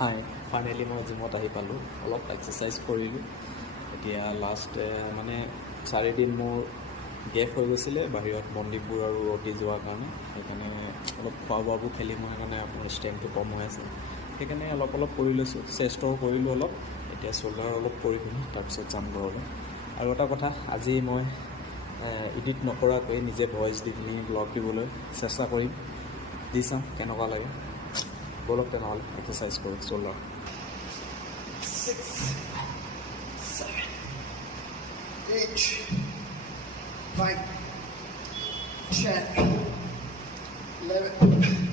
হাই, finally মই জিমত আহি পালোঁ। অলপ এক্সাৰচাইজ কৰিলোঁ। এতিয়া লাষ্ট 4 দিন মোৰ গেপ হৈ গৈছিলে বাহিৰত মন্দিৰবোৰ আৰু ৰতি যোৱাৰ কাৰণে। সেইকাৰণে অলপ খোৱা বোৱাবোৰ খেলি মই সেইকাৰণে আপোনাৰ ষ্ট্ৰেংথটো কম হৈ আছে। সেইকাৰণে অলপ কৰি লৈছোঁ। চেষ্টৰ কৰিলোঁ অলপ। এতিয়া চল্ডাৰ অলপ কৰি পিনি তাৰপিছত যাম ঘৰলৈ। আৰু এটা কথা, আজি মই এডিট নকৰাকৈ নিজে ভইচ দি পিনি ব্লগ দিবলৈ চেষ্টা কৰিম। দি চাম কেনেকুৱা লাগে। বলক তেনেহ'লে এক্সাৰচাইজ কৰোঁ চল্ডাৰ। 6, 7, 8, 9, 10, 11,